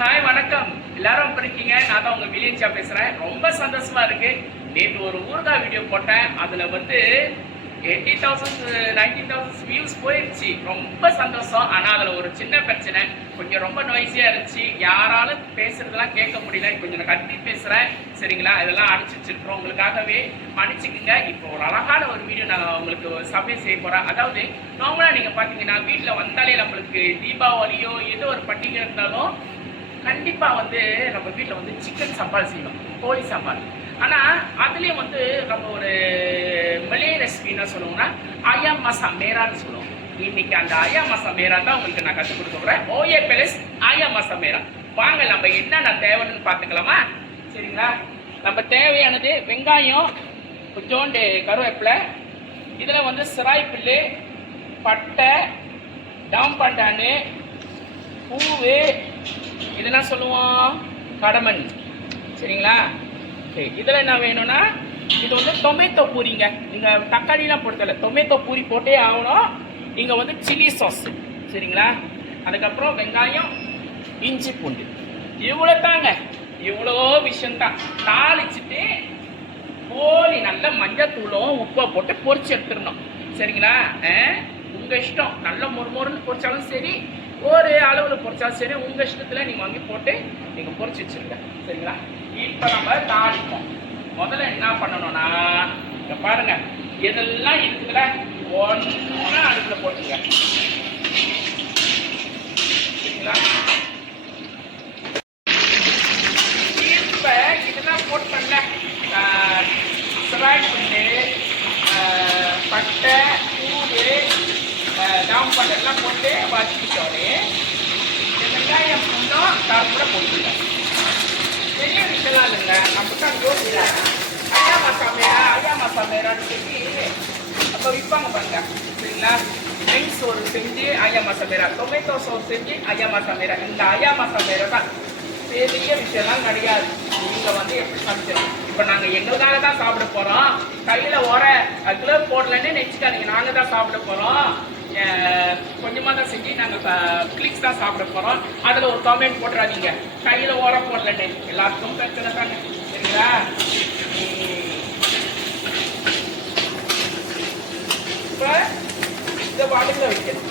Hi வணக்கம். எல்லாரும் எப்படி இருக்கீங்க? நான் தான் உங்க வில்லேஜா பேசுறேன். ரொம்ப சந்தோஷமா இருக்கு. நேற்று ஒரு ஊர்காய் வீடியோ போட்டேன். அதுல வந்து 80,000 90,000 வியூஸ் போயிடுச்சு. ரொம்ப சந்தோஷம். ஆனா அதுல ஒரு சின்ன பிரச்சனை. கொஞ்சம் ரொம்ப நாய்ஸியா இருந்துச்சு. யாராலும் பேசுறதெல்லாம் கேட்க முடியல. கொஞ்சம் நான் கட்டி பேசுறேன், சரிங்களா? இதெல்லாம் அடிச்சு வச்சிருக்கோம். உங்களுக்காகவே மன்னிச்சுக்குங்க. இப்போ ஒரு அழகான ஒரு வீடியோ நான் உங்களுக்கு சப்மிட் செய்ய போறேன். அதாவது நார்மலா நீங்க பாத்தீங்கன்னா வீட்டுல வந்தாலே நம்மளுக்கு தீபாவளியோ ஏதோ ஒரு பண்டிகை இருந்தாலும் கண்டிப்பா வந்து நம்ம வீட்டில் வந்து சிக்கன் சாப்பாடு செய்வோம், கோழி சாப்பாடு. ஆனால் அதுலேயும் வந்து நம்ம ஒரு மலே ரெசிபி என்ன சொல்லுவோம்னா ஆயா மசா மேரான்னு சொல்லுவோம். இன்னைக்கு அந்த ஆயா மசா மேரா தான் உங்களுக்கு நான் கற்றுக் கொடுக்க போகிறேன். ஓஏ பிளஸ் ஆயா மசா மேரா. வாங்க நம்ம என்னென்ன தேவைன்னு பார்த்துக்கலாமா? சரிங்களா? நம்ம தேவையானது வெங்காயம், கொஞ்சோண்டு கருவேப்பிலை, இதில் வந்து சிராய் புல்லு, பட்டை, டாம்பட்டானு, பூவு, இதெல்லாம் சொல்லுவோம் கடமன், சரிங்களா? சரி, இதில் என்ன வேணும்னா இது வந்து டொமேட்டோ பூரிங்க. நீங்கள் தக்காளிலாம் போட்டதில்ல, டொமேட்டோ பூரி போட்டே ஆகணும். இங்கே வந்து சில்லி சாஸ், சரிங்களா? அதுக்கப்புறம் வெங்காயம், இஞ்சி பூண்டு, இவ்வளோ தாங்க. இவ்வளோ விஷயம்தான். தாளிச்சுட்டு கோழி நல்ல மஞ்சத்தூளும் உப்பை போட்டு பொரிச்சு எடுத்துடணும், சரிங்களா? உங்கள் இஷ்டம். நல்ல மொறுமொறுன்னு பொரிச்சாலும் சரி, ஒரு அளவில் பொரிச்சாலும் சரி, உங்கள் இஷ்டத்தில் நீங்கள் வாங்கி போட்டு நீங்கள் பொரிச்சு வச்சுருங்க, சரிங்களா? இப்போ நம்ம தாளிப்போம். முதல்ல என்ன பண்ணணும்னா இங்கே பாருங்கள், இதெல்லாம் இருக்குதுல ஒன்றா அடுப்பில் போட்டுங்க, சரிங்களா? இப்போ இதெல்லாம் போட்டோம்ல, சிராய் புல்லு, பட்டை, பூவு, டாம்பன் எல்லாம் போட்டு வச்சுக்கிட்டோடனே வெங்காயம் பூண்டும் கருப்புல போட்டுக்கலாம். பெரிய விஷயம்லாம் இல்லைங்க. நம்ம தான் யோசிக்கிறேன் ஐயா மசா மேரான்னு சொல்லி அப்போ விற்பாங்க பாருங்க, சரிங்களா? நெய் சோறு செஞ்சு ஐயா மசா மேரா, டொமேட்டோ சோறு செஞ்சு ஐயா மசா மேரா. இந்த ஐயா மசா மேரா தான் பெரிய விஷயம்லாம் கிடையாது. நீங்கள் வந்து எப்படி சமைச்சிடலாம். இப்போ நாங்கள் எங்களுக்காக தான் சாப்பிட போகிறோம். கையில் கிலோ போடலன்னு நினச்சிக்காதீங்க. நாங்கள் தான் சாப்பிட போகிறோம். கொஞ்சமாக தான் செஞ்சு நாங்கள் கிளிக்ஸ் தான் சாப்பிட போகிறோம். அதில் ஒரு கமெண்ட் போட்டுறாதீங்க கையில் போடலன்னு. எல்லாத்துக்கும் பிரச்சனை தாங்க, சரிங்களா? இப்போ இதை வதக்க வைக்கணும்.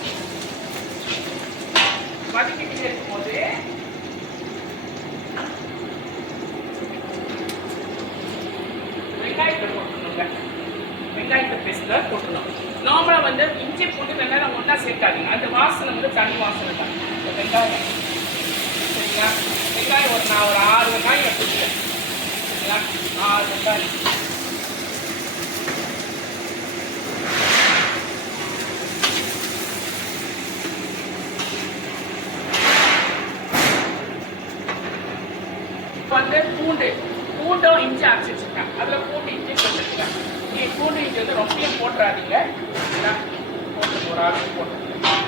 வதக்கிட்டு இருக்கும்போது வெங்காயத்தை போட்டுருணுங்க. வெங்காயத்தை பேஸ்ட்டில் போட்டுருணும். நார்மலாக வந்து இஞ்சி பூண்டு வெங்காயம் ஒன்றா சேர்க்காதீங்க. அந்த வாசனை வந்து தனி வாசனை தான். இந்த வெங்காயம், சரிங்களா? வெங்காயம் நான் ஒரு 6 வெங்காயம் எடுத்துக்கிறேன், சரிங்களா? 6 வெங்காயம். இப்போ வந்து பூண்டும் இஞ்சி அரைச்சி வச்சுருக்கேன். அதில் பூண்டு இஞ்சி வச்சுருக்கேன். பூண்டு இஞ்சி வந்து ரொம்பையும் போட்டுறாதீங்க, போட்டு ஒரு அளவு போட்டுருக்கேன்.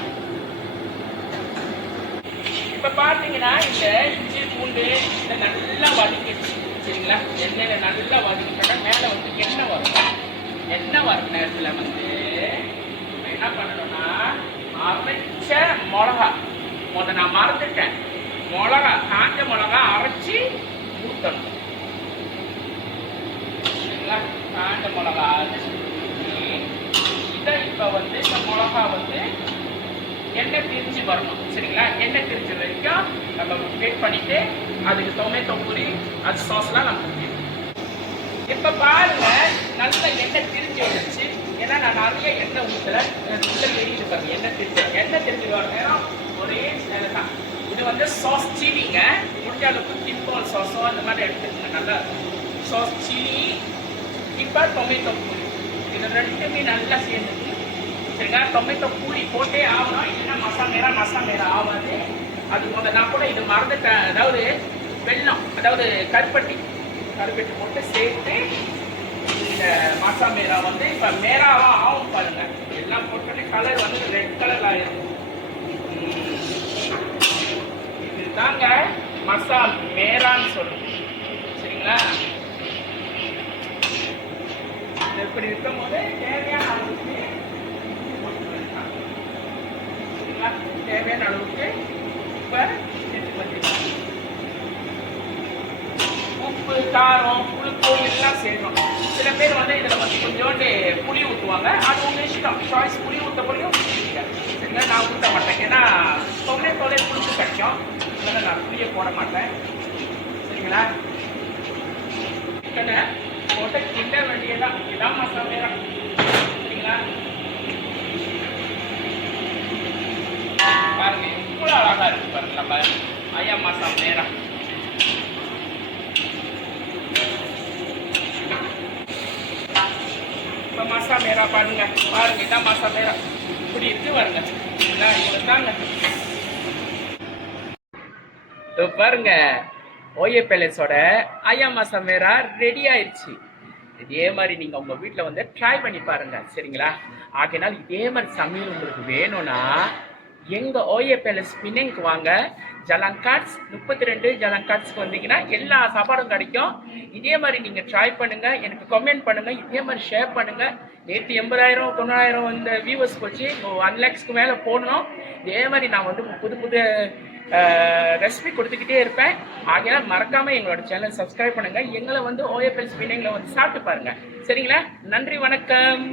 இப்போ பார்த்தீங்கன்னா இந்த இஞ்சி பூண்டு இதை நல்லா வதக்கிடுச்சு, சரிங்களா? எண்ணெயில் நல்லா வதக்கிட்டா மேலே வந்து எண்ணெய் வரும். எண்ணெய் வர நேரத்தில் வந்து என்ன பண்ணணும்னா அரைச்ச மிளகா, நான் மறந்துட்டேன், மிளகா, காஞ்ச மிளகா அரைச்சி ஊற்றணும், சரிங்களா? காஞ்ச மிளகா இதை இப்போ வந்து இந்த மிளகா வந்து எண்ணெய் பிரிஞ்சு வரணும், சரிங்களா? எண்ணெய் பிரிஞ்ச வரைக்கும் நம்ம வெயிட் பண்ணிட்டு அதுக்கு டொமேட்டோ பூரி அது சாஸ்லாம் நம்ம ஊற்றிடணும். இப்போ பாருங்க, நல்ல எண்ணெய் பிரிஞ்சு வந்துருச்சு. ஏன்னா நான் நிறைய எண்ணெய் ஊற்றலை, உள்ள தெரியுது பாருங்க. எண்ணெய் தெரிஞ்சு வர நேரம் ஒரே ஸ்மெல் தான். இது வந்து சாஸ் சில்லிங்க. முடிஞ்ச அளவுக்கு கிம்பால் சாஸோ அந்த மாதிரி எடுத்துக்கோங்க. நல்லா சாஸ் சில்லி, இப்போ டொமேட்டோ பூரி, இது ரெண்டுமே நல்லா சேர்ந்துருக்கு, சரிங்களா? டொமேட்டோ பூரி போட்டே ஆகணும், இல்லைன்னா மசா மேரா ஆகாது. அது நான் கூட இது மறந்துட்டேன். அதாவது வெல்லம், அதாவது கருப்பட்டி போட்டு சேர்த்து இந்த மசா மேரா வந்து இப்போ மேராவாக ஆகும் பாருங்க. எல்லாம் போட்டு கலர் வந்து ரெட் கலர் ஆகிடும். இதுதாங்க மசா மேரான்னு சொல்லுவோம், சரிங்களா? இப்படி இருக்கும் போது தேவையான அளவுக்கு தேவையான அளவுக்கு உப்பை சேர்த்து வச்சுக்கலாம். காரம் புளிப்பு எல்லாம் சேர்க்கணும். சில பேர் வந்து இதில் வந்து கொஞ்சோண்டு புளி ஊற்றுவாங்க, அது உங்கள் இஷ்டம், சாய்ஸ். புளி ஊற்ற புளியும் சரிங்களா, நான் ஊற்ற மாட்டேன். ஏன்னா தொலை புளிப்பு கிடைக்கும், அதனால் நான் புளியை போட மாட்டேன். சரிங்களா, சிக்கனை போட்டு கிண்ட வேண்டியதான். இதான் மசாலா. சரிங்களா, பாருங்க இவ்வளோ அழகா இருக்கு பாருங்க நம்ம ஐயா மசாலா. இப்போ மசாலா பாருங்க, பாருங்க இதான் மசாலா. இப்படி இருக்கு பாருங்க, இதுதாங்க. பாருங்க ஓஏ பேலஸோட ஐயா மசாலா ரெடி ஆயிடுச்சு. இதே மாதிரி நீங்க உங்க வீட்டில் வந்து ட்ரை பண்ணி பாருங்க. சரிங்களா, ஆகையினால் இதே மாதிரி சமையல் உங்களுக்கு வேணும்னா எங்க ஓஏ பேலஸ் பின்னங்க்கு வாங்க. ஜலங்காட்ஸ் 32 ஜலங்காட்ஸ்க்கு வந்தீங்கன்னா எல்லா சாப்பாடும் கிடைக்கும். இதே மாதிரி நீங்க ட்ரை பண்ணுங்க, எனக்கு கமெண்ட் பண்ணுங்க, இதே மாதிரி ஷேர் பண்ணுங்க. நேற்று 80,000 90,000 இந்த வியூவர்ஸ் போச்சு, 1 lakhஸ்க்கு மேலே போடணும். இதே மாதிரி நான் வந்து புது ரெசிபி கொடுத்துக்கிட்டே இருப்பேன். ஆகையால் மறக்காம எங்களோட சேனல் சப்ஸ்கிரைப் பண்ணுங்க. எங்களை வந்து ஓஏ பேலஸ் பின்னங்களை வந்து சாப்பிட்டு பாருங்க. சரிங்களா, நன்றி, வணக்கம்.